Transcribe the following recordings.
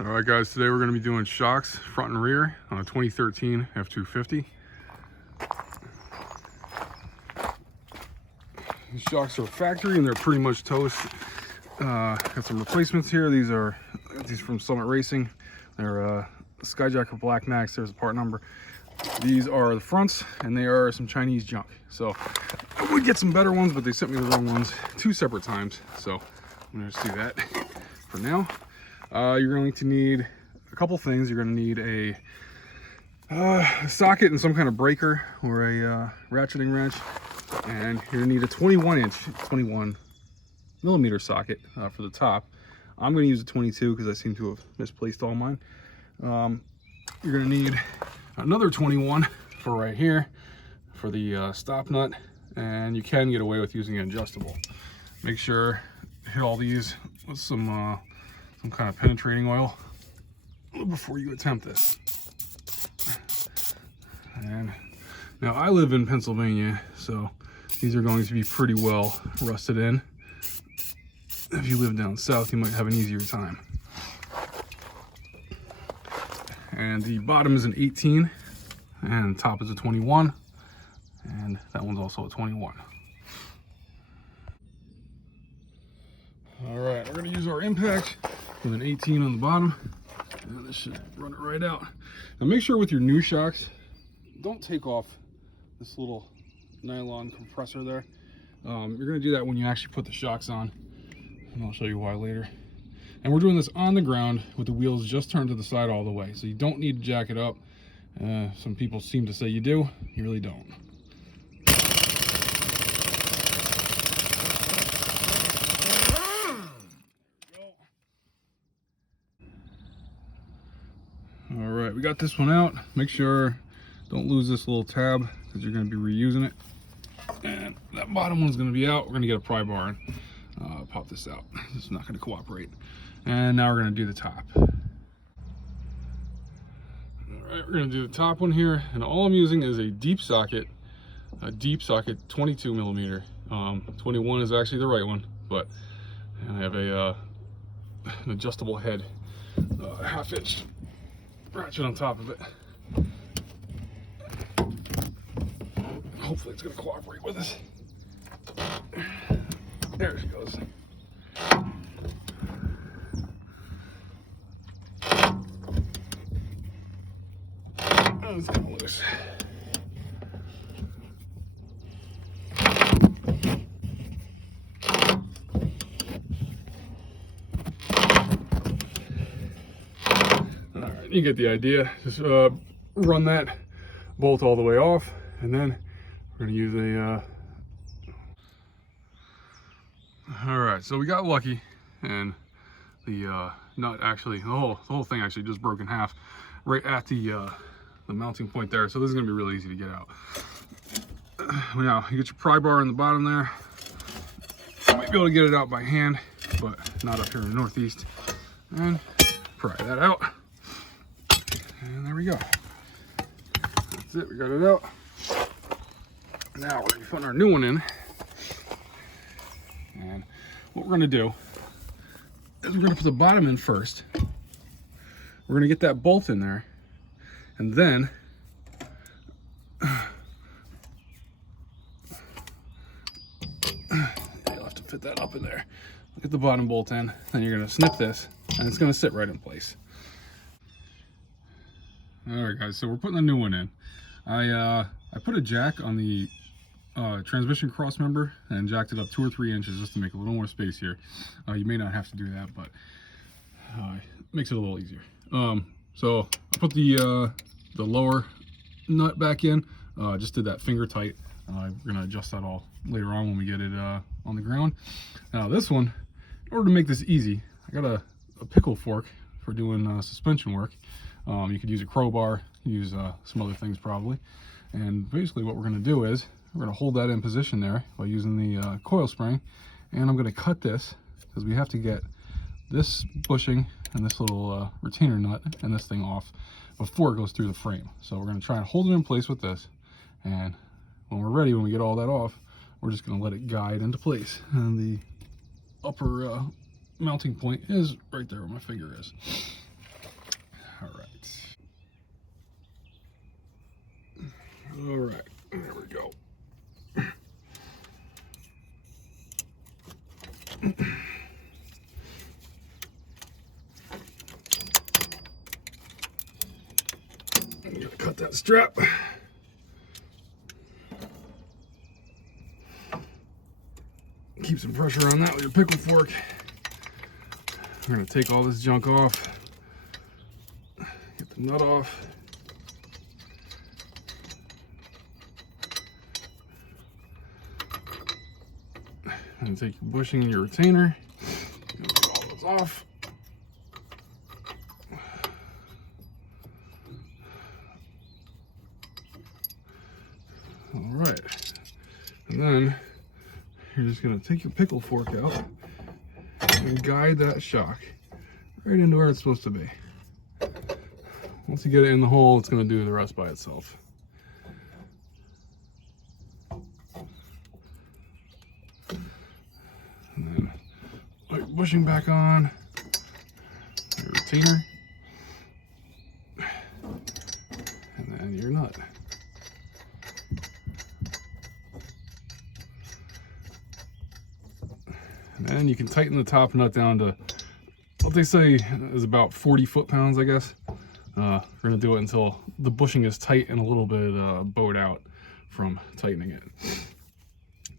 All right, guys, today we're going to be doing shocks front and rear on a 2013 F250. These shocks are factory and they're pretty much toast. Got some replacements here. These are from Summit Racing. They're Skyjacker Black Max. There's a part number. These are the fronts, and they are some Chinese junk. So I would get some better ones, but they sent me the wrong ones 2 separate times. So I'm going to just do that for now. You're going to need a couple things. You're going to need a socket and some kind of breaker or a ratcheting wrench, and you're going to need a 21 millimeter socket for the top. I'm going to use a 22 because I seem to have misplaced all mine. You're going to need another 21 for right here for the stop nut, and you can get away with using an adjustable. Make sure to hit all these with some kind of penetrating oil before you attempt this. And now I live in Pennsylvania, so these are going to be pretty well rusted in. If you live down south, you might have an easier time. And the bottom is an 18 and the top is a 21, and that one's also a 21. All right, we're going to use our impact with an 18 on the bottom, and this should run it right out. Now make sure with your new shocks, don't take off this little nylon compressor there. You're going to do that when you actually put the shocks on, and I'll show you why later. And we're doing this on the ground with the wheels just turned to the side all the way, so you don't need to jack it up. Some people seem to say you do. You really don't. All right, we got this one out. Make sure don't lose this little tab because you're going to be reusing it. And that bottom one's going to be out. We're going to get a pry bar and pop this out. This is not going to cooperate. And now we're going to do the top. All right, we're going to do the top one here, and all I'm using is a deep socket 22 millimeter. 21 is actually the right one, but I have an adjustable head, half-inch ratchet on top of it. Hopefully it's going to cooperate with us. There she goes. Oh, it's kind of loose. All right, you get the idea. Just run that bolt all the way off, and then we're going to use a all right, so we got lucky, and the nut actually, the whole thing actually just broke in half right at the mounting point there. So this is going to be really easy to get out. Now you get your pry bar in the bottom there. You might be able to get it out by hand, but not up here in the Northeast. And pry that out, and there we go. That's it. We got it out. Now we're going to be putting our new one in. And what we're going to do is we're going to put the bottom in first. We're going to get that bolt in there, and then you'll have to fit that up in there. Get the bottom bolt in, then you're going to snip this, and it's going to sit right in place. All right, guys, so we're putting the new one in. I put a jack on the transmission cross member and jacked it up 2 or 3 inches just to make a little more space here. You may not have to do that, but it makes it a little easier. So I put the lower nut back in, just did that finger tight. We're gonna adjust that all later on when we get it on the ground. Now this one, in order to make this easy, I got a pickle fork for doing suspension work. You could use a crowbar, use some other things probably. And basically what we're gonna do is we're going to hold that in position there by using the coil spring, and I'm going to cut this because we have to get this bushing and this little retainer nut and this thing off before it goes through the frame. So we're going to try and hold it in place with this, and when we're ready, when we get all that off, we're just going to let it guide into place. And the upper mounting point is right there where my finger is. All right, there we go. I'm gonna cut that strap. Keep some pressure on that with your pickle fork. We're gonna take all this junk off. Get the nut off. And take your bushing and your retainer. Get all those off. All right. And then you're just gonna take your pickle fork out and guide that shock right into where it's supposed to be. Once you get it in the hole, it's gonna do the rest by itself. And then put your bushing back on, your retainer, and then your nut. And then you can tighten the top nut down to what they say is about 40 foot-pounds, I guess. We're gonna do it until the bushing is tight and a little bit bowed out from tightening it.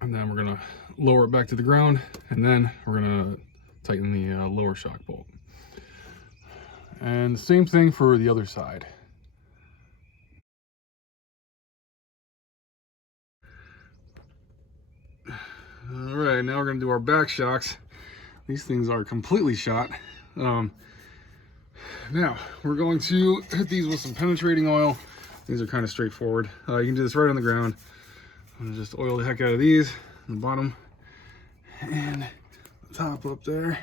And then we're gonna lower it back to the ground, and then we're gonna tighten the lower shock bolt. And the same thing for the other side. All right, now we're gonna do our back shocks. These things are completely shot. Now we're going to hit these with some penetrating oil. These are kind of straightforward. You can do this right on the ground. I'm gonna just oil the heck out of these on the bottom and the top up there.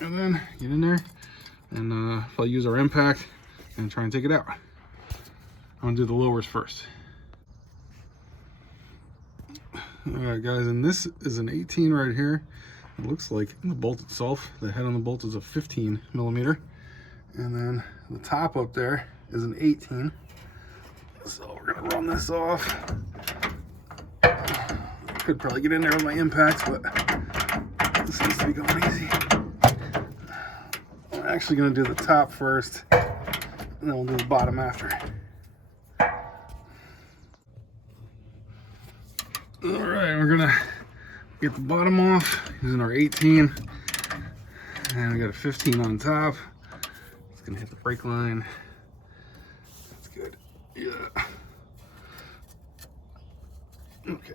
And then get in there and I'll use our impact and try and take it out. I'm gonna do the lowers first. All right, guys, and this is an 18 right here. It looks like the bolt itself, the head on the bolt is a 15 millimeter. And then the top up there is an 18. So we're gonna run this off. Could probably get in there with my impacts, but this seems to be going easy. I'm actually gonna do the top first, and then we'll do the bottom after. All right, we're gonna get the bottom off using our 18, and we got a 15 on top. It's gonna hit the brake line. That's good. Yeah. Okay.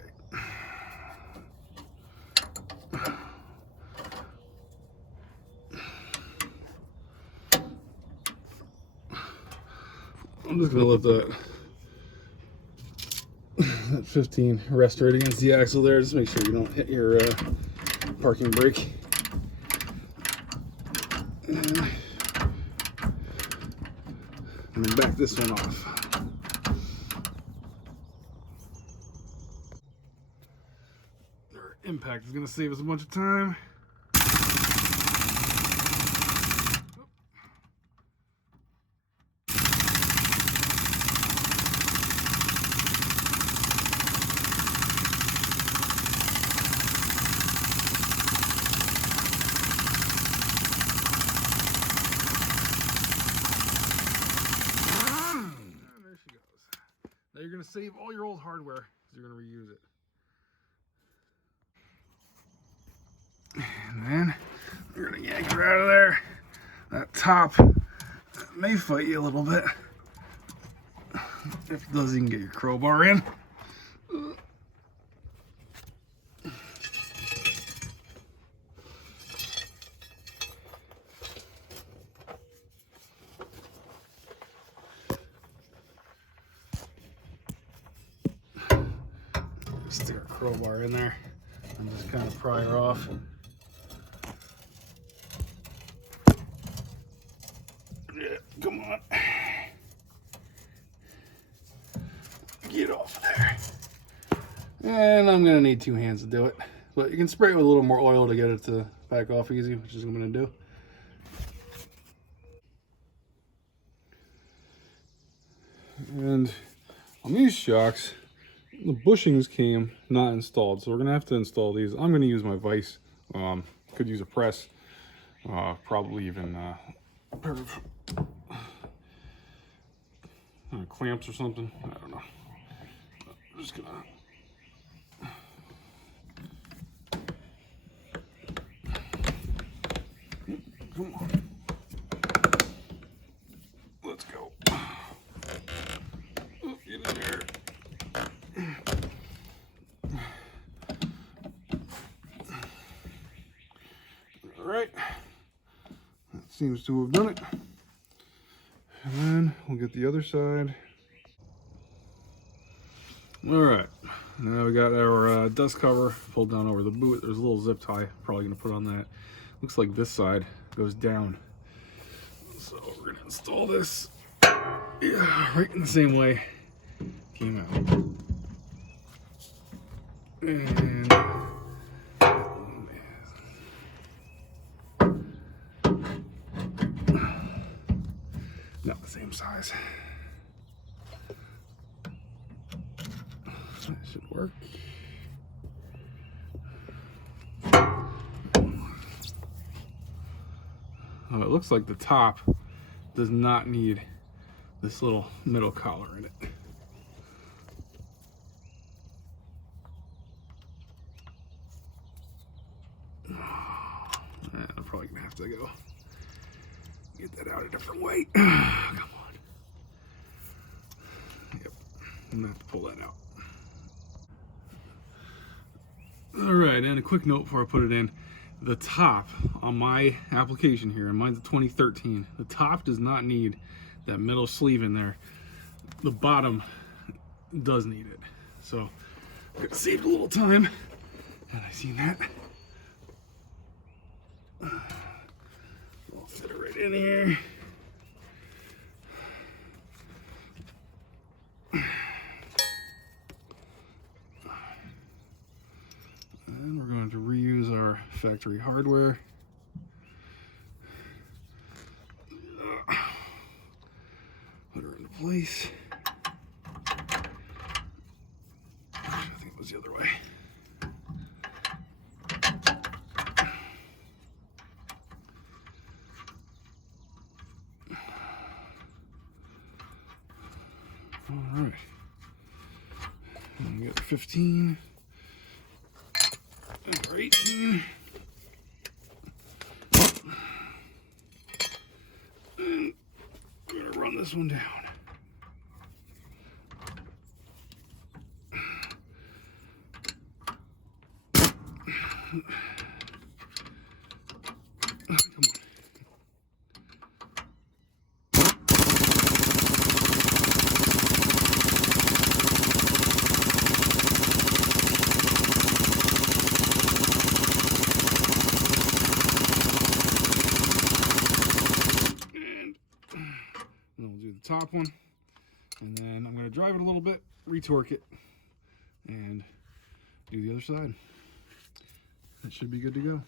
I'm just gonna let that 15 rest right against the axle there. Just make sure you don't hit your parking brake. And then back this one off. Our impact is going to save us a bunch of time. Now you're going to save all your old hardware because you're going to reuse it. And then you're going to yank her out of there. That top may fight you a little bit. If it does, you can get your crowbar in. Stick our crowbar in there and just kind of pry her off. Yeah, come on. Get off of there. And I'm gonna need 2 hands to do it, but you can spray it with a little more oil to get it to back off easy, which is what I'm going to do. And on these shocks, the bushings came not installed, so we're going to have to install these. I'm going to use my vise. Could use a press, probably even a pair of clamps or something. I don't know. I'm just going to... Come on. Let's go. Oh, get in there. All right. That seems to have done it. And then we'll get the other side. All right. Now we got our dust cover pulled down over the boot. There's a little zip tie. Probably going to put on that. Looks like this side goes down. So we're going to install this. Yeah, right in the same way came out. And not the same size. That should work. Oh, it looks like the top does not need this little middle collar in it. I'm probably gonna have to go get that out a different way. Come on. Yep, I'm gonna have to pull that out. All right, and a quick note before I put it in. The top on my application here, and mine's a 2013, the top does not need that middle sleeve in there. The bottom does need it. So I could have saved a little time had I seen that. I'll fit it right in here. And we're going to reuse our factory hardware. Put her into place. I think it was the other way. All right. And we got 15. Or 18. And I'm gonna run this one down. Come on. And we'll do the top one, and then I'm going to drive it a little bit, retorque it, and do the other side. That should be good to go.